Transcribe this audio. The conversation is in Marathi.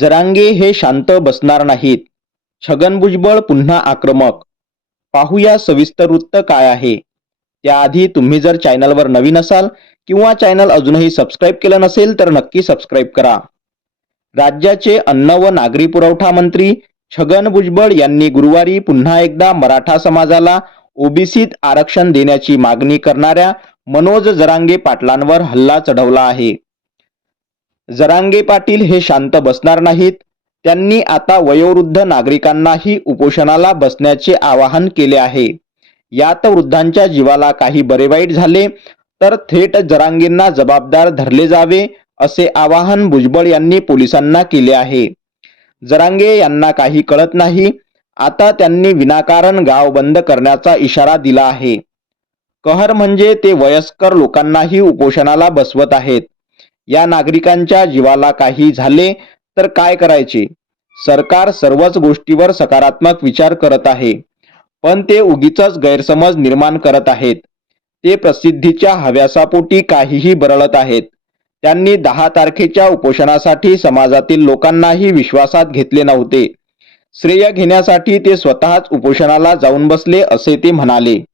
जरांगे हे शांत बसणार नाहीत. छगन भुजबळ पुन्हा आक्रमक. पाहूया सविस्तर वृत्त काय आहे. त्याआधी तुम्ही जर चॅनलवर नवीन असाल किंवा चॅनल अजूनही सबस्क्राईब केलं नसेल तर नक्की सबस्क्राईब करा. राज्याचे अन्न व नागरी पुरवठा मंत्री छगन भुजबळ यांनी गुरुवारी पुन्हा एकदा मराठा समाजाला ओबीसीत आरक्षण देण्याची मागणी करणाऱ्या मनोज जरांगे पाटलांवर हल्ला चढवला आहे. जरांगे पाटील हे शांत बसणार नाहीत. त्यांनी आता वयोवृद्ध नागरिकांनाही उपोषणाला बसण्याचे आवाहन केले आहे. यात वृद्धांच्या जीवाला काही बरे वाईट झाले तर थेट जरांगेंना जबाबदार धरले जावे असे आवाहन भुजबळ यांनी पोलिसांना केले आहे. जरांगे यांना काही कळत नाही. आता त्यांनी विनाकारण गाव बंद करण्याचा इशारा दिला आहे. कहर म्हणजे ते वयस्कर लोकांनाही उपोषणाला बसवत आहेत. या नागरिकांच्या जीवाला काही झाले तर काय करायचे? सरकार सर्वच गोष्टीवर सकारात्मक विचार करत आहे. पण ते उगीच गैरसमज निर्माण करत आहेत. ते प्रसिद्धीच्या हव्यासापोटी काहीही बरळत आहेत. त्यांनी दहा तारखेच्या उपोषणासाठी समाजातील लोकांनाही विश्वासात घेतले नव्हते. श्रेय घेण्यासाठी ते स्वतःच उपोषणाला जाऊन बसले असे ते म्हणाले.